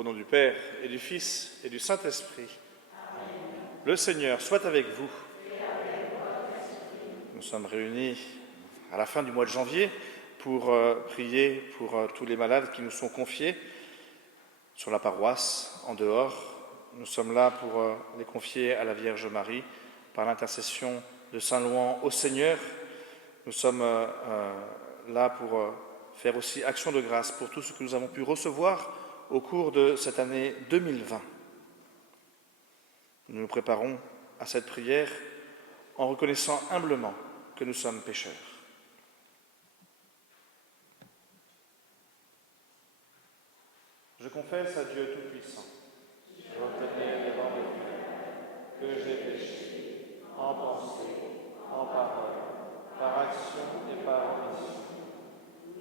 Au nom du Père, et du Fils, et du Saint-Esprit. Le Seigneur soit avec vous. Nous sommes réunis à la fin du mois de janvier pour prier pour tous les malades qui nous sont confiés sur la paroisse, en dehors. Nous sommes là pour les confier à la Vierge Marie par l'intercession de Saint Louan au Seigneur. Nous sommes là pour faire aussi action de grâce pour tout ce que nous avons pu recevoir au cours de cette année 2020. Nous nous préparons à cette prière en reconnaissant humblement que nous sommes pécheurs. Je confesse à Dieu Tout-Puissant, je reconnais devant le Père que j'ai péché en pensée, en parole, par action et par omission.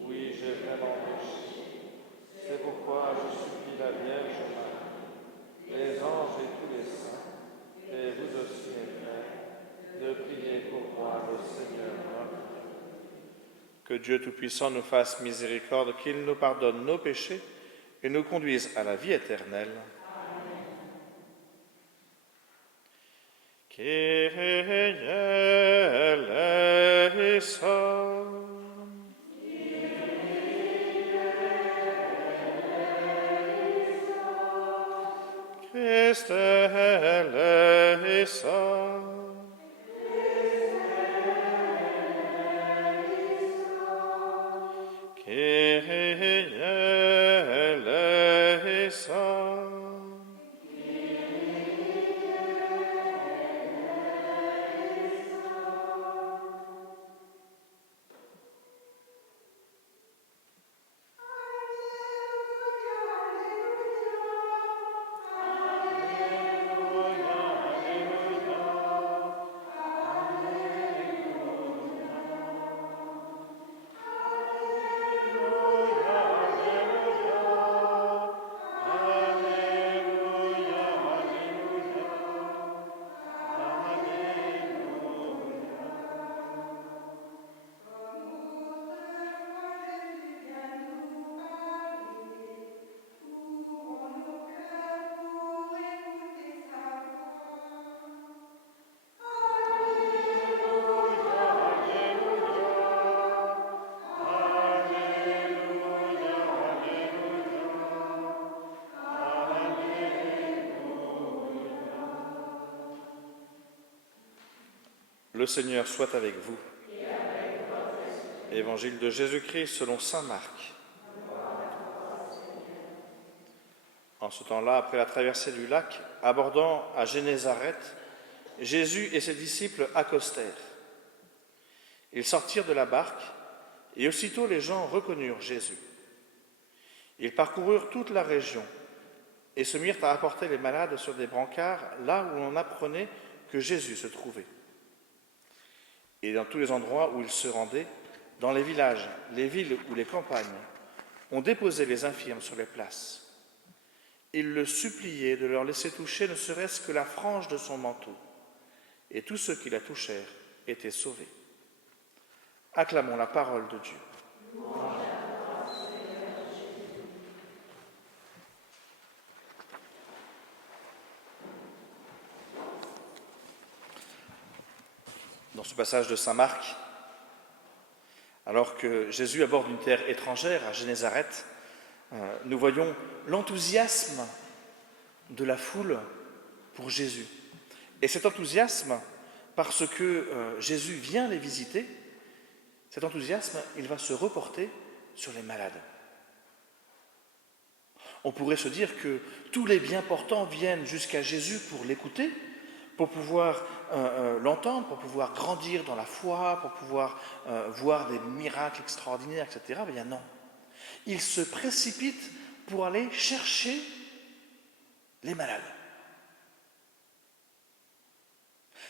Oui, j'ai vraiment péché. C'est pourquoi je supplie la Vierge Marie, les anges et tous les saints, et vous aussi, mes frères, de prier pour moi, le Seigneur notre Dieu. Que Dieu Tout-Puissant nous fasse miséricorde, qu'il nous pardonne nos péchés et nous conduise à la vie éternelle. Amen. Kyrie eleison. Christe eleison. Kyrie eleison. Le Seigneur soit avec vous. Et avec votre esprit. Évangile de Jésus-Christ selon saint Marc. En ce temps-là, après la traversée du lac, abordant à Génézareth, Jésus et ses disciples accostèrent. Ils sortirent de la barque, et aussitôt les gens reconnurent Jésus. Ils parcoururent toute la région et se mirent à apporter les malades sur des brancards, là où on apprenait que Jésus se trouvait. Et dans tous les endroits où ils se rendaient, dans les villages, les villes ou les campagnes, on déposait les infirmes sur les places. Ils le suppliaient de leur laisser toucher ne serait-ce que la frange de son manteau. Et tous ceux qui la touchèrent étaient sauvés. Acclamons la parole de Dieu. Dans ce passage de saint Marc, alors que Jésus aborde une terre étrangère, à Génézareth, nous voyons l'enthousiasme de la foule pour Jésus. Et cet enthousiasme, parce que Jésus vient les visiter, cet enthousiasme, il va se reporter sur les malades. On pourrait se dire que tous les bien portants viennent jusqu'à Jésus pour l'écouter, pour pouvoir l'entendre, pour pouvoir grandir dans la foi, pour pouvoir voir des miracles extraordinaires, etc. Mais bien non. Ils se précipitent pour aller chercher les malades.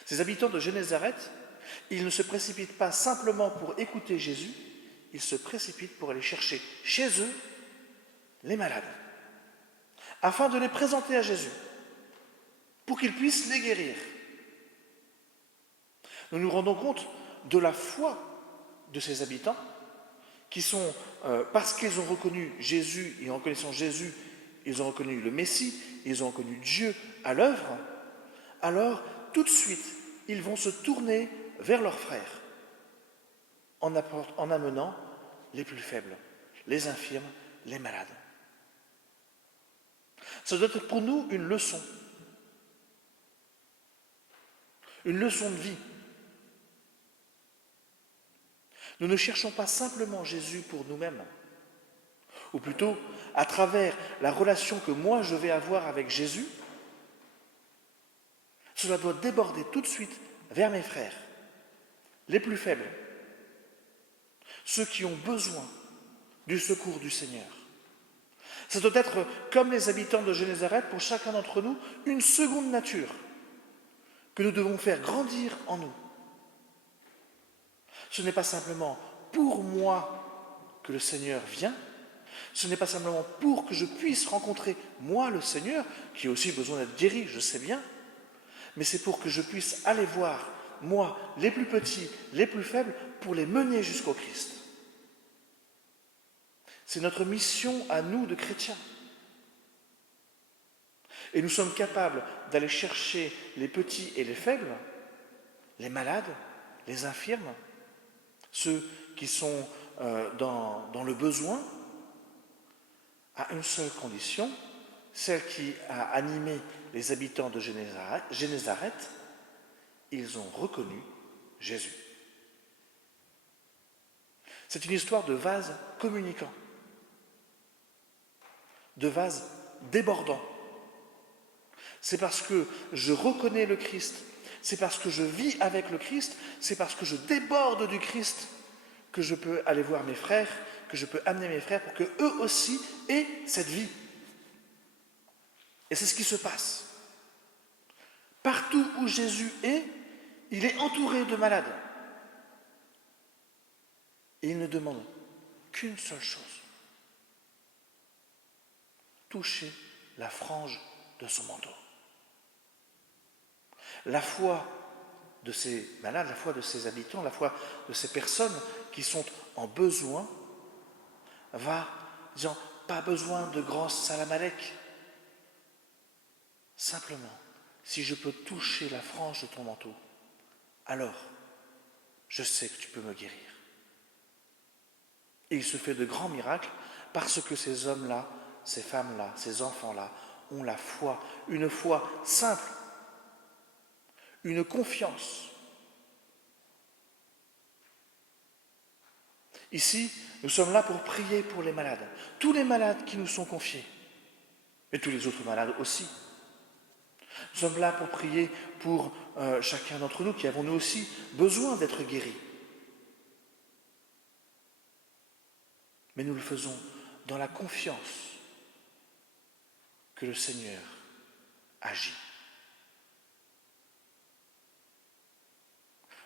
Ces habitants de Génézareth, ils ne se précipitent pas simplement pour écouter Jésus, ils se précipitent pour aller chercher chez eux les malades, afin de les présenter à Jésus, pour qu'il puisse les guérir. Nous nous rendons compte de la foi de ces habitants qui sont, parce qu'ils ont reconnu Jésus, et en connaissant Jésus, ils ont reconnu le Messie, ils ont reconnu Dieu à l'œuvre, alors tout de suite, ils vont se tourner vers leurs frères en amenant les plus faibles, les infirmes, les malades. Ça doit être pour nous une leçon de vie. Nous ne cherchons pas simplement Jésus pour nous-mêmes, ou plutôt, à travers la relation que moi je vais avoir avec Jésus, cela doit déborder tout de suite vers mes frères, les plus faibles, ceux qui ont besoin du secours du Seigneur. Ça doit être, comme les habitants de Génézareth, pour chacun d'entre nous, une seconde nature que nous devons faire grandir en nous. Ce n'est pas simplement pour moi que le Seigneur vient, ce n'est pas simplement pour que je puisse rencontrer moi le Seigneur, qui a aussi besoin d'être guéri, je sais bien, mais c'est pour que je puisse aller voir, moi, les plus petits, les plus faibles, pour les mener jusqu'au Christ. C'est notre mission à nous de chrétiens. Et nous sommes capables d'aller chercher les petits et les faibles, les malades, les infirmes, ceux qui sont dans le besoin, à une seule condition, celle qui a animé les habitants de Génézareth, ils ont reconnu Jésus. C'est une histoire de vase communicant, de vase débordant. C'est parce que je reconnais le Christ, c'est parce que je vis avec le Christ, c'est parce que je déborde du Christ que je peux aller voir mes frères, que je peux amener mes frères pour qu'eux aussi aient cette vie. Et c'est ce qui se passe. Partout où Jésus est, il est entouré de malades. Et il ne demande qu'une seule chose. Toucher la frange de son manteau. La foi de ces malades, la foi de ces habitants, la foi de ces personnes qui sont en besoin, va disant, pas besoin de grands salamalek. Simplement, si je peux toucher la frange de ton manteau, alors je sais que tu peux me guérir. Et il se fait de grands miracles parce que ces hommes-là, ces femmes-là, ces enfants-là ont la foi, une foi simple, une confiance. Ici, nous sommes là pour prier pour les malades, tous les malades qui nous sont confiés, et tous les autres malades aussi. Nous sommes là pour prier pour chacun d'entre nous qui avons nous aussi besoin d'être guéris. Mais nous le faisons dans la confiance que le Seigneur agit.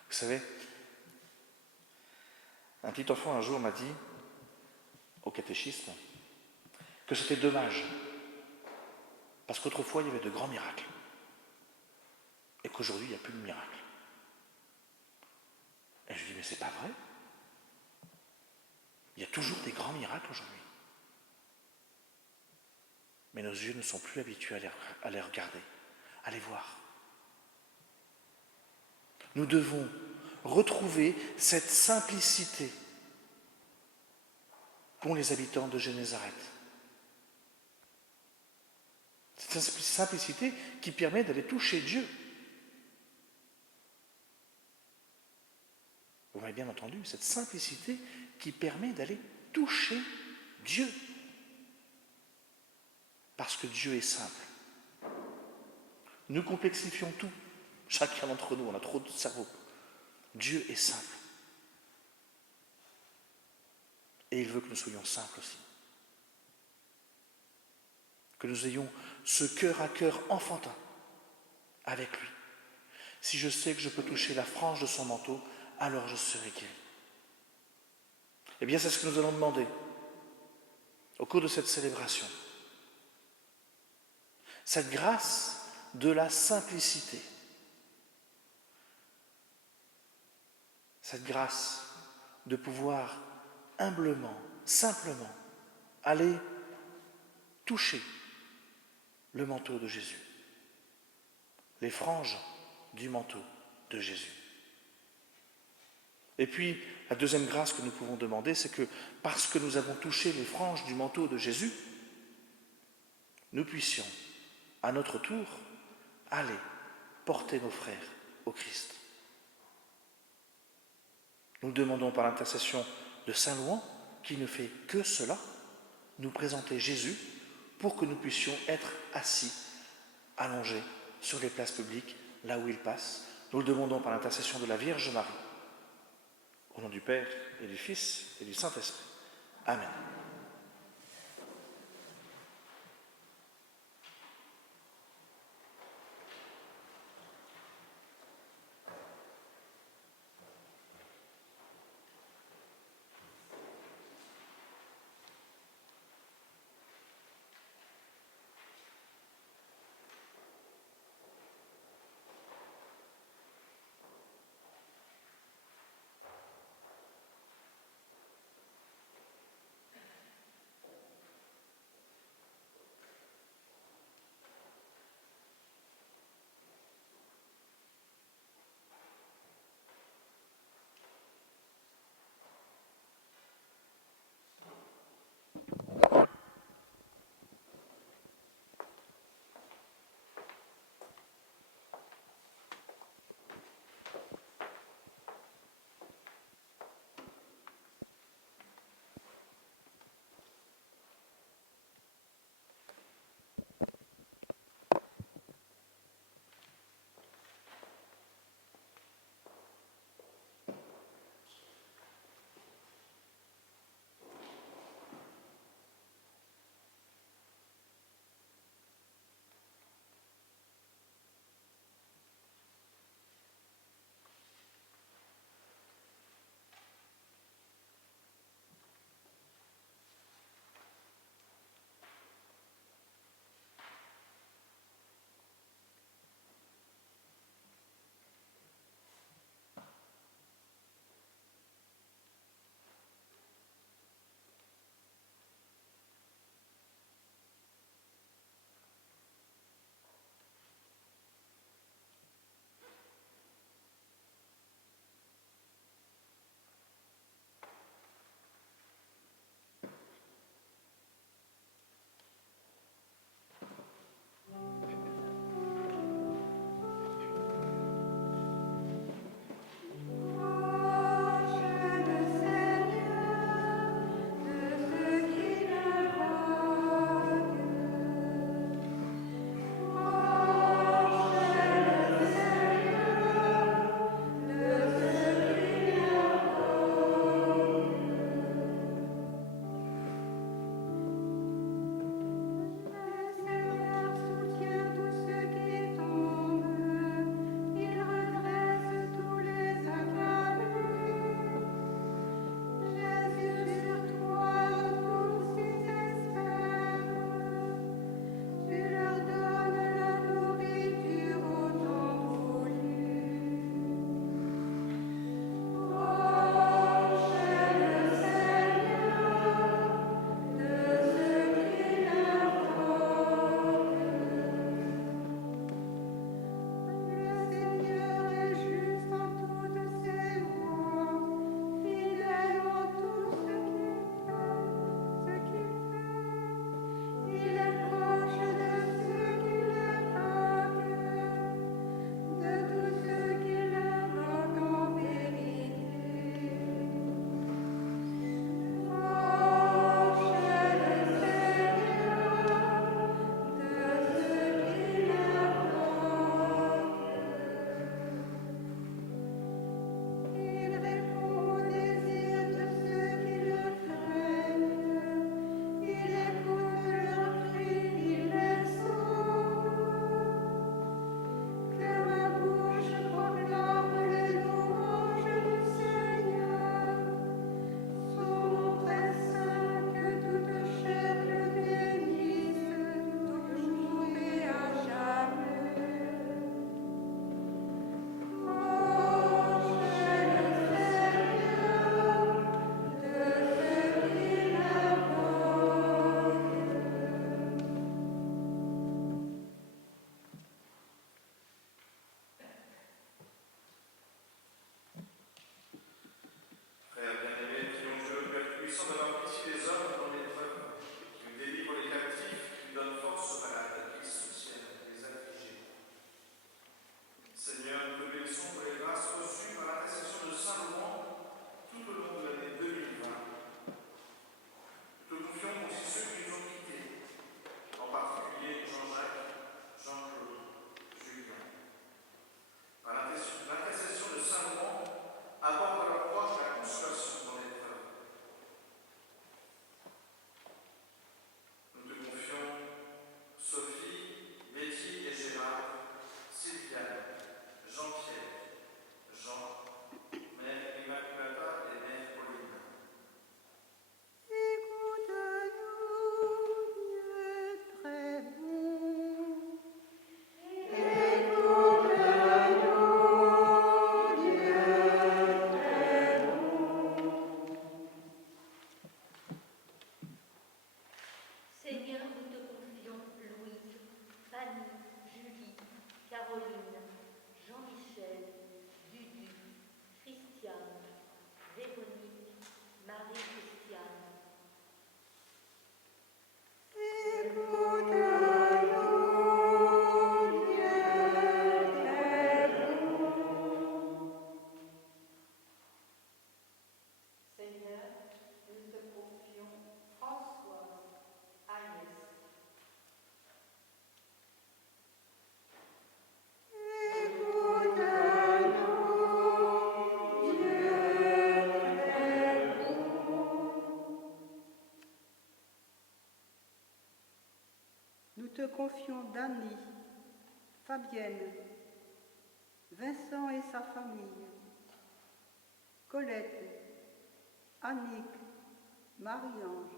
Vous savez, un petit enfant un jour m'a dit, au catéchisme, que c'était dommage, parce qu'autrefois il y avait de grands miracles, et qu'aujourd'hui il n'y a plus de miracles. Et je lui dis, mais c'est pas vrai. Il y a toujours des grands miracles aujourd'hui. Mais nos yeux ne sont plus habitués à les regarder, à les voir. Nous devons retrouver cette simplicité qu'ont les habitants de Génézareth. Cette simplicité qui permet d'aller toucher Dieu. Vous m'avez bien entendu, cette simplicité qui permet d'aller toucher Dieu. Parce que Dieu est simple. Nous complexifions tout. Chacun d'entre nous, on a trop de cerveau. Dieu est simple. Et il veut que nous soyons simples aussi. Que nous ayons ce cœur à cœur enfantin avec lui. Si je sais que je peux toucher la frange de son manteau, alors je serai guéri. Eh bien, c'est ce que nous allons demander au cours de cette célébration. Cette grâce de la simplicité. Cette grâce de pouvoir humblement, simplement, aller toucher le manteau de Jésus, les franges du manteau de Jésus. Et puis, la deuxième grâce que nous pouvons demander, c'est que parce que nous avons touché les franges du manteau de Jésus, nous puissions, à notre tour, aller porter nos frères au Christ. Nous demandons par l'intercession de Saint Louan, qui ne fait que cela, nous présenter Jésus pour que nous puissions être assis, allongés sur les places publiques, là où il passe. Nous le demandons par l'intercession de la Vierge Marie. Au nom du Père et du Fils et du Saint-Esprit. Amen. Dany, Fabienne, Vincent et sa famille, Colette, Annick, Marie-Ange.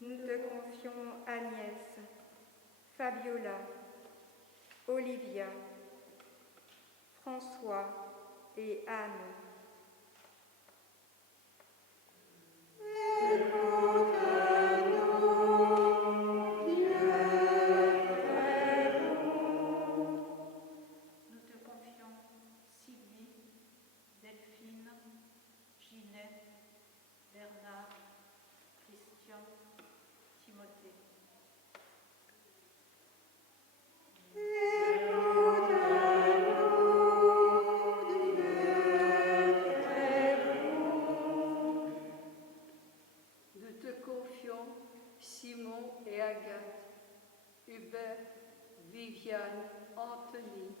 Nous te confions Agnès, Fabiola, Olivia, François et Anne. Nous te confions Sylvie, Delphine, Ginette, Bernard, Christian, Timothée. Nous te confions Simon et Agathe, Hubert, Viviane, Anthony,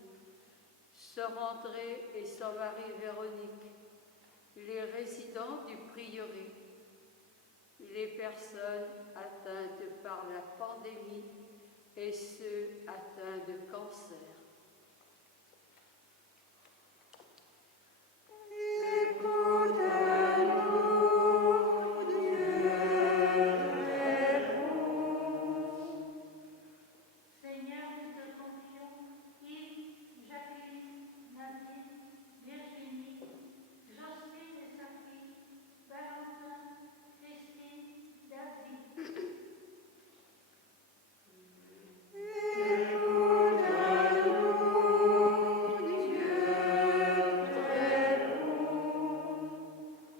Sœur André et Sœur Marie Véronique, les résidents du prieuré, les personnes atteintes par la pandémie et ceux atteints de cancer. Seigneur, nous te confions Yves, Jacqueline, Nadine, Virginie, Jocelyne et sa fille, Valentin, Christine, David.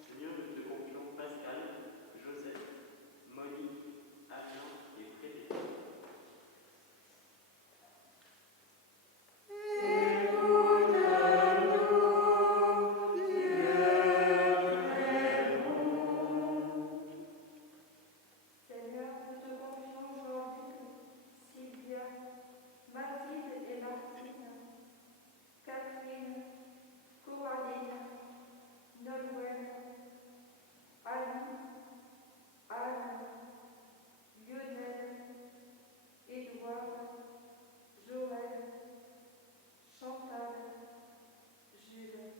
Seigneur, nous te confions Pascal, Joseph, Monique, Alain et Frédéric. Seigneur, nous te confions Jean-Luc, Sylvia, Mathilde et Martine, Catherine, Coraline, Nolwenn, Ali, Anne, Lionel, Édouard, Joël, Chantal, Jules.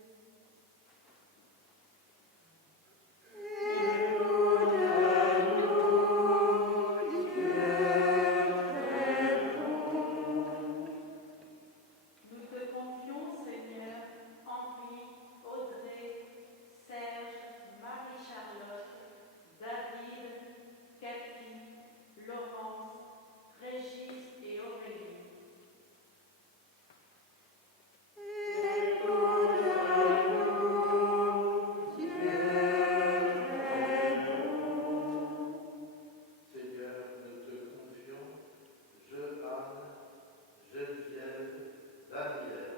Nous te confions, Seigneur, Henri, Audrey, Serge, Marie-Charlotte, David, Cathy, Laurence, Régis et Aurélie. Seigneur, nous te confions Joanne, Geneviève, Daniel.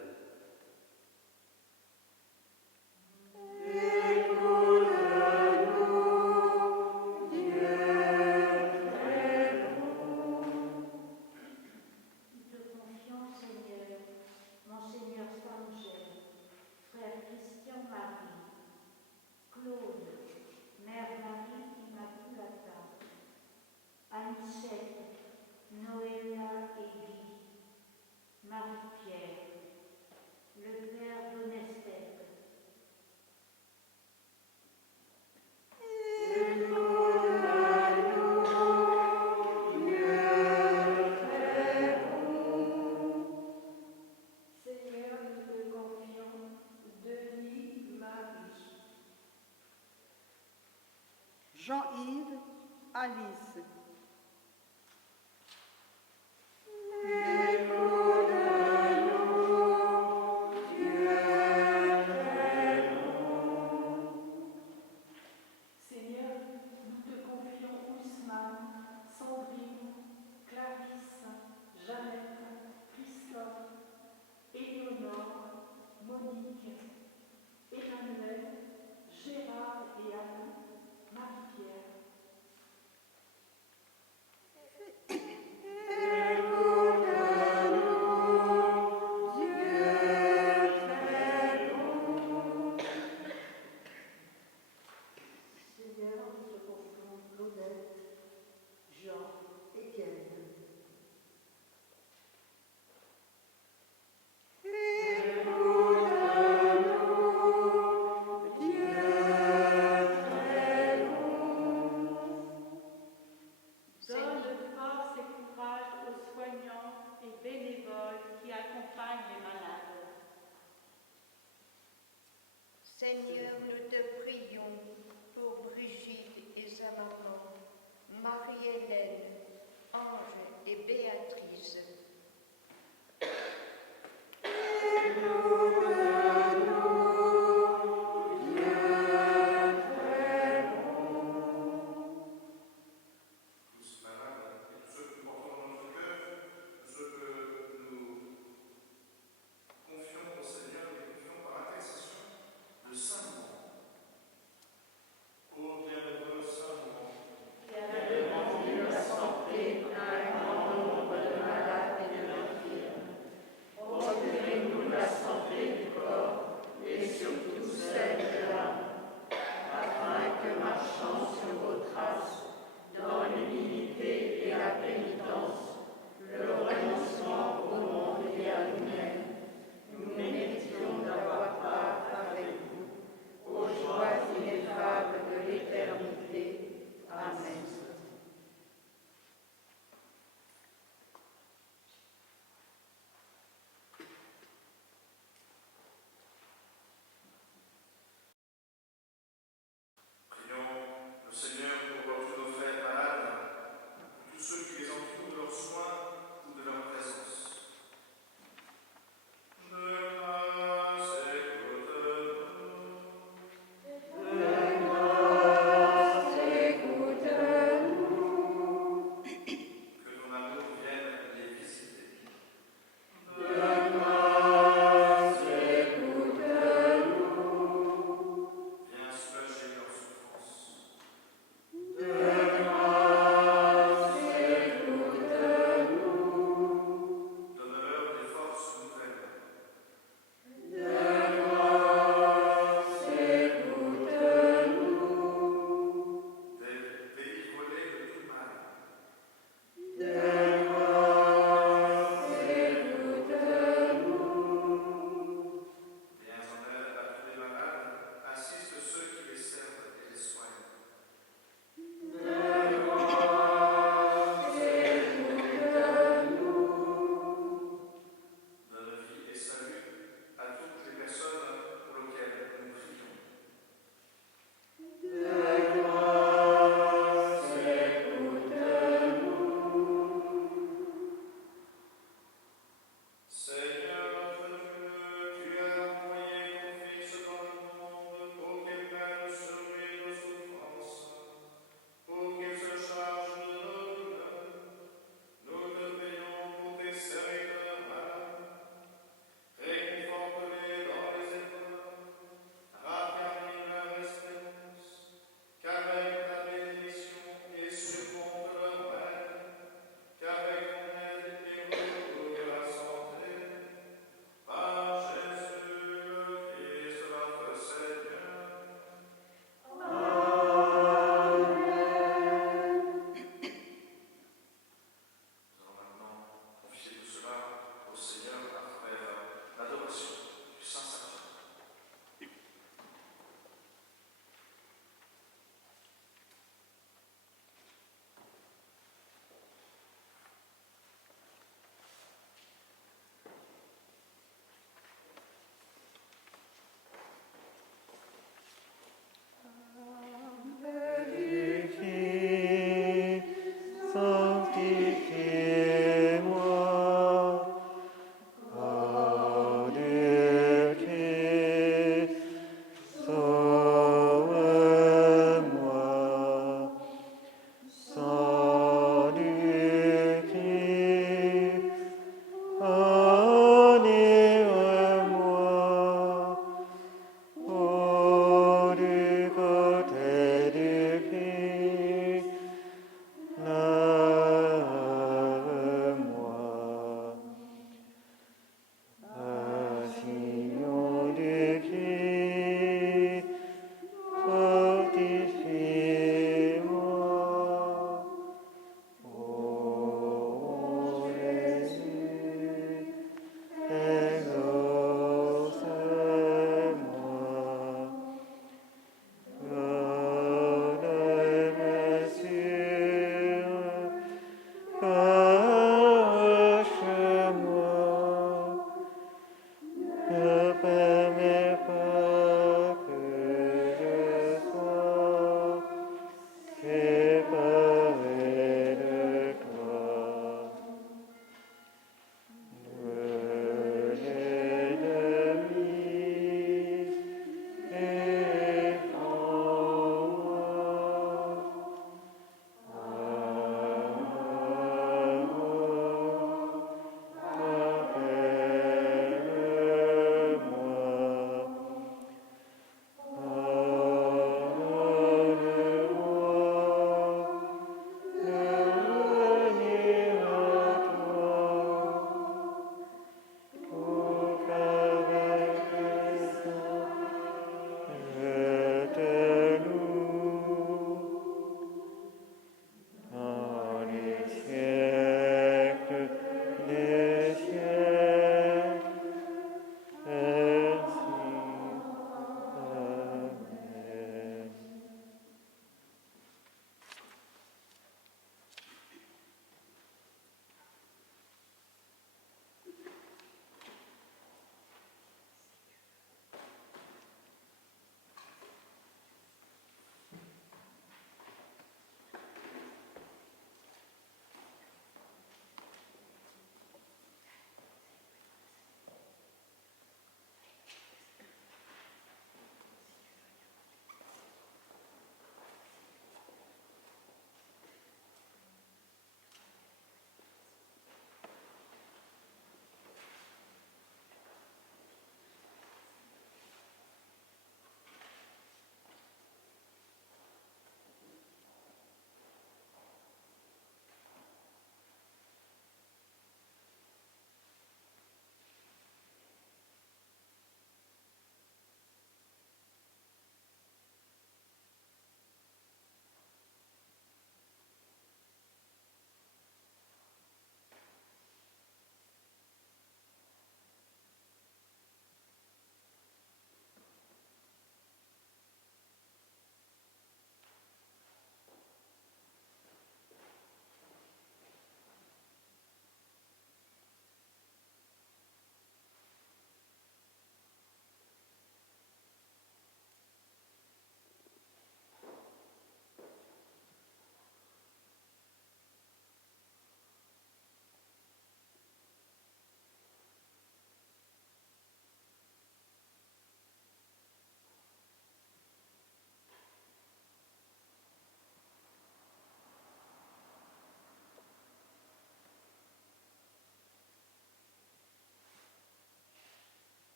Nous te confions, Seigneur, Monseigneur Saint-Michel, frère Christian Marie, Claude, Mère Marie Immaculata, Anicette, Noëlla et Guy, Marie-Pierre, le Père d'Onestelle. Seigneur, nous te confions Denis, Marie, Jean-Yves, Alice, Seigneur, nous te confions Ousmane, Sandrine, Clarisse, Jeannette, Christophe, Éléonore, Monique, Emmanuel, Gérard et Anne, Marie-Pierre. Seigneur, nous te confions Claudette, Jean, Étienne. Donne force et courage aux soignants et bénévoles qui accompagnent les malades. Seigneur, nous te prions pour Brigitte et sa maman, Marie-Hélène,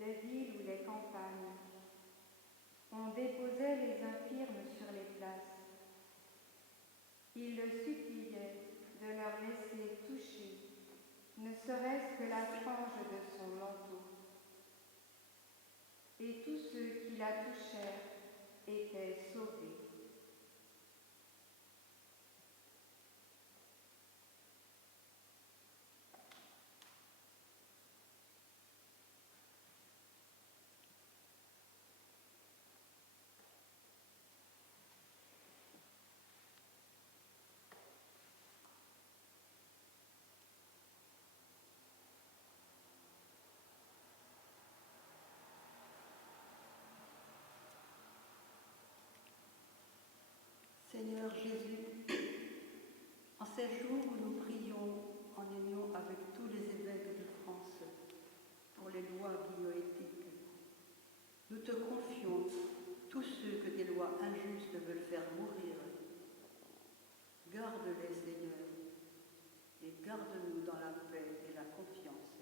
les villes ou les campagnes. On déposait les infirmes sur les places. Il le suppliait de leur laisser toucher, ne serait-ce que la frange de son manteau. Et tous ceux qui la touchèrent étaient sauvés. Seigneur Jésus, en ces jours où nous prions en union avec tous les évêques de France pour les lois bioéthiques, nous te confions tous ceux que des lois injustes veulent faire mourir. Garde-les, Seigneur, et garde-nous dans la paix et la confiance.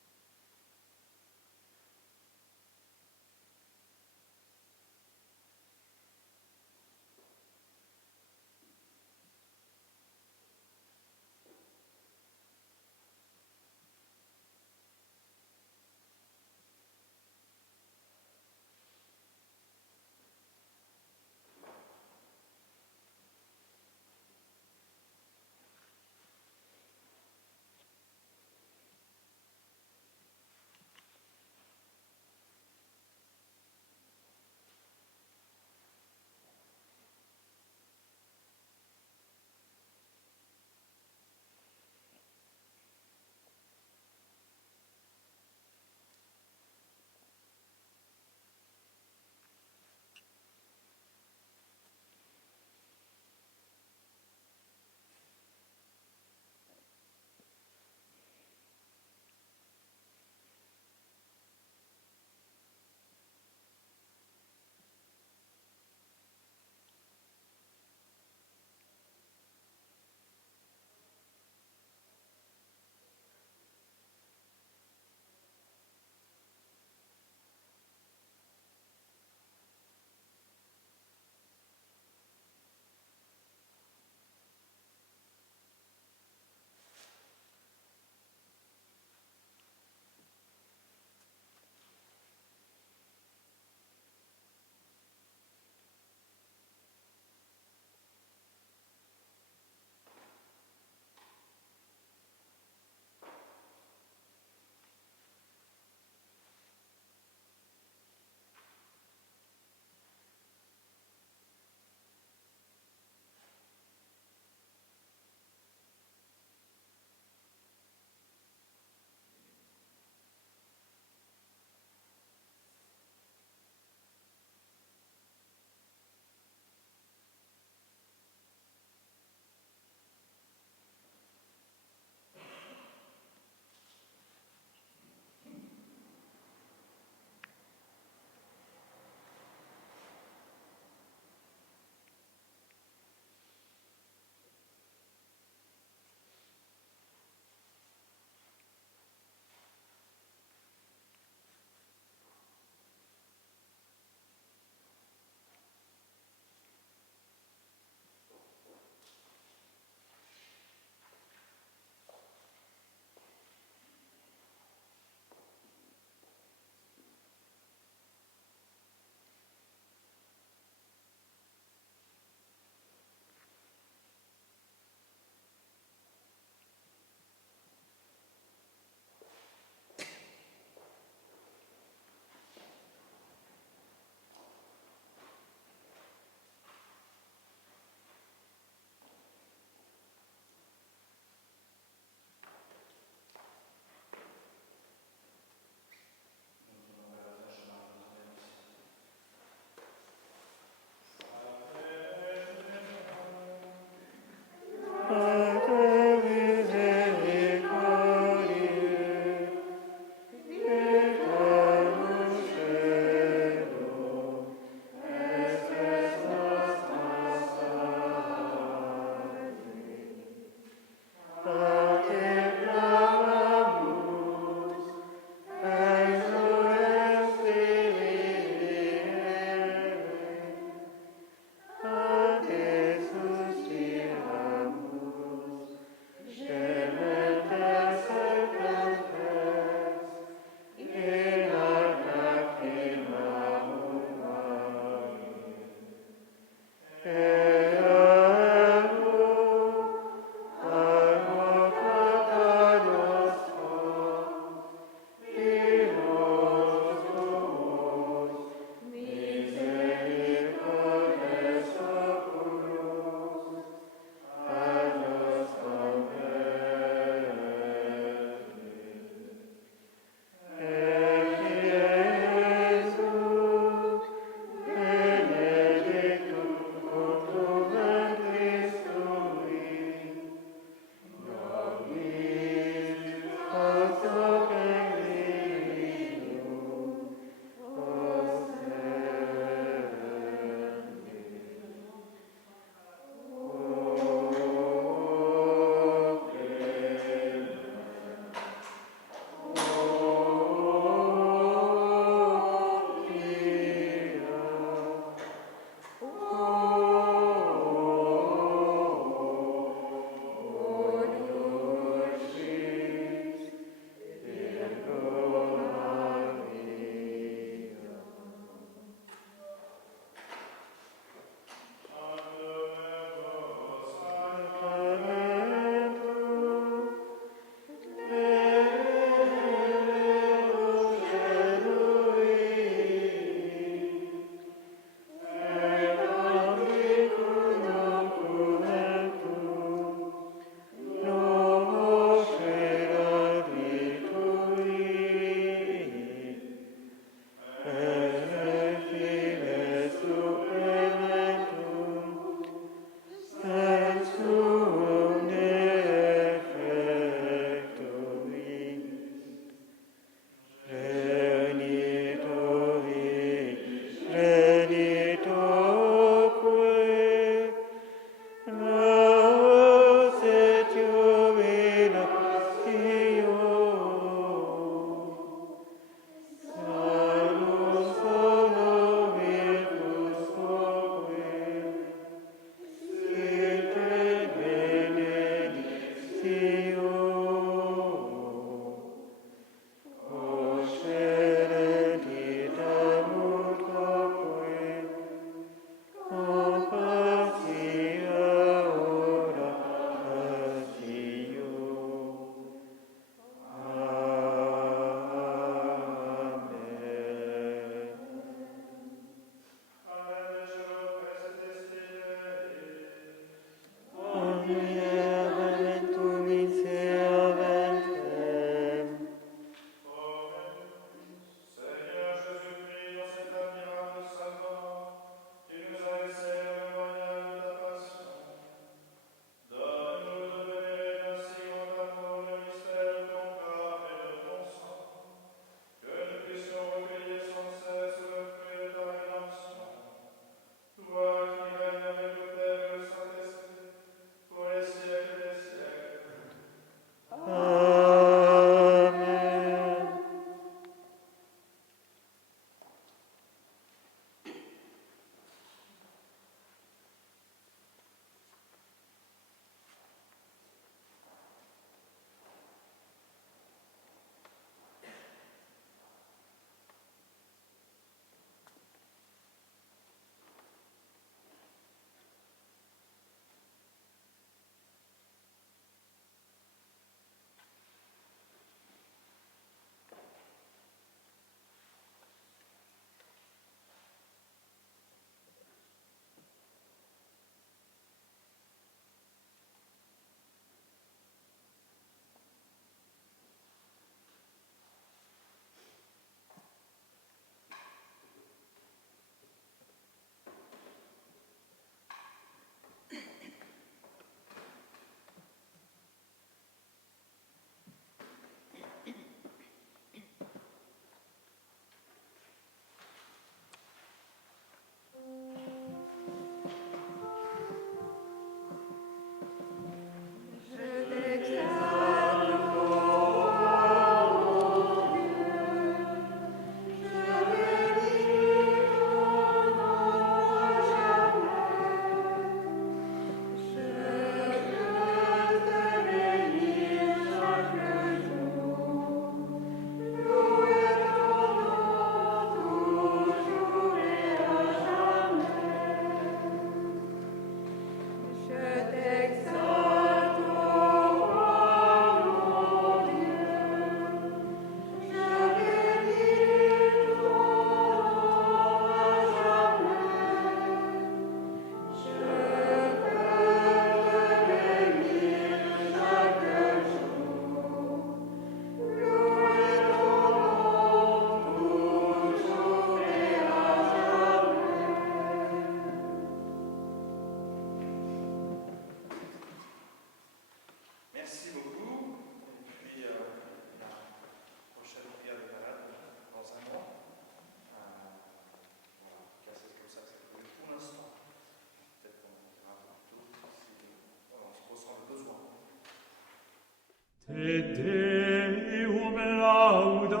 et Deum laudamus,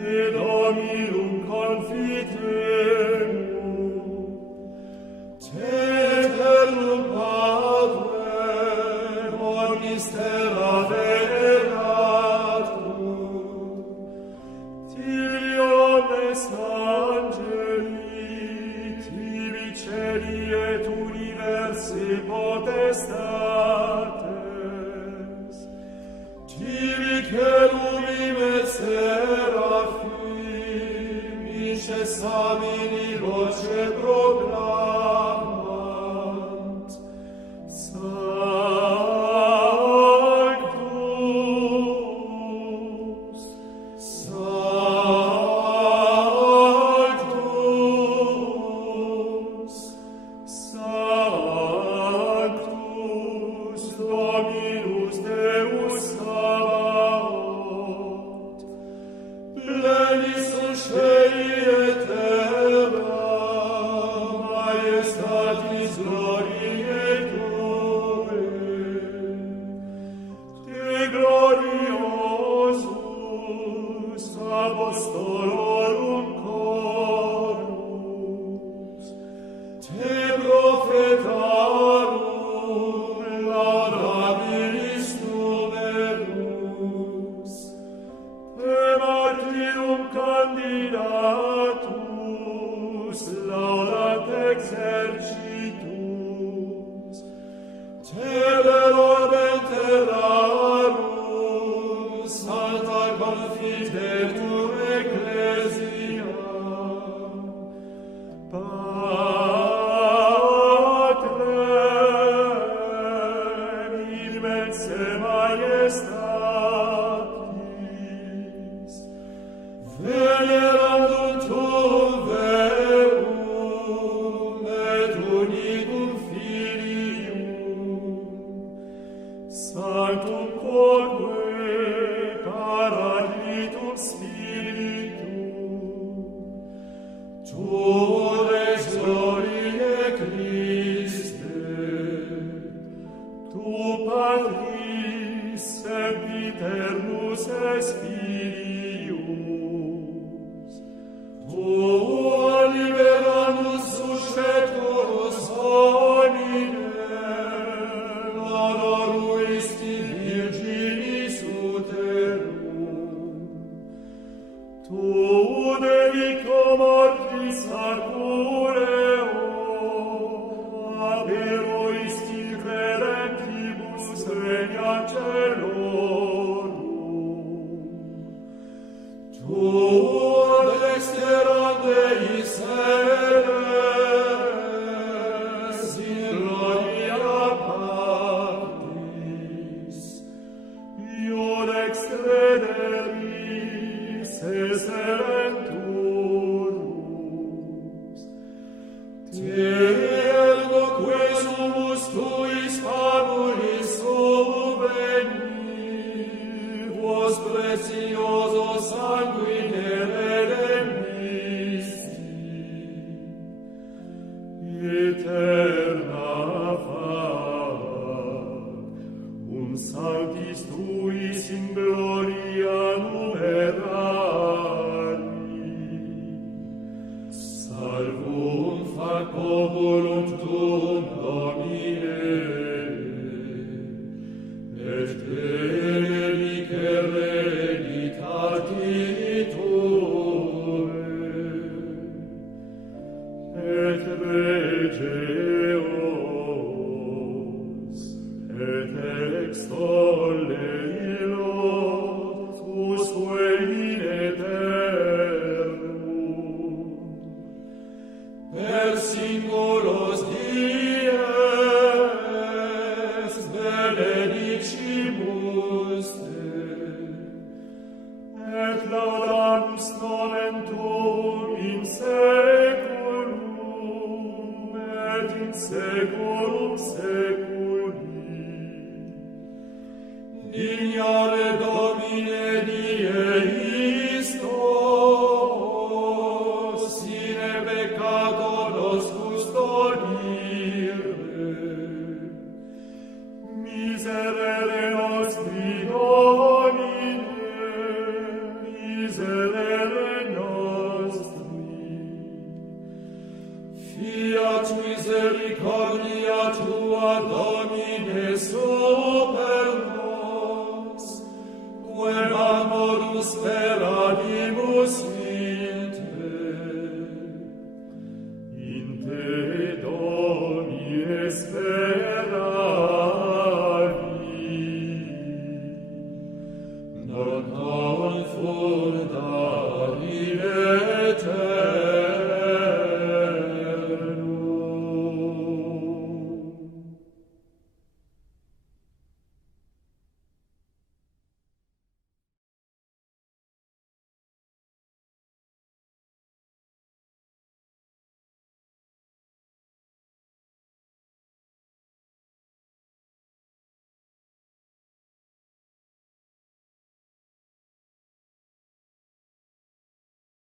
et Dominum confitemur, te eternum Padre, omnis terra veneratur, tibi omnes angeli, tibi celi et universi potestates, tibi cherubim et seraphim, incessamini voce proclamant, Sanctus, Sanctus, Sanctus, Dominus Deus Sabaoth, plenis sunt celi et terra, majestatis gloriae Tue. Te gloriosus apostolorum chorus, te prophetarum laudabilis numerus, te martyrum candidatus laudat exercitus, te velorem terrarum sancta confitetur ecclesia, Patrem immense majestatis, venerandum tuum verum et unicum Filium, sanctum quoque paraclitum Spiritum, tu ex gloriae Christe, tu Patris sempiternus Spirius, tu liberandus susceturus homine, honoruisti Virginis uterum, tu delico mortis arculeo, aberuisti redentibus regna celorum, tu dexteram Deis eres in gloria Patris, iud extre Deis eserenturus, te ergo quesumus tuis famulis subveni, vos precioso sanguine redemisti, eterna fac, sanctis tuis in gloria numerari, salvum fac populum tuum Domine, et benedice regnitati Tue, et regeos, et extolle illos in eternum, per singulos dies benedicimus Te, et laudamus nomen Tuum in saeculum, et Fiat misericordia tua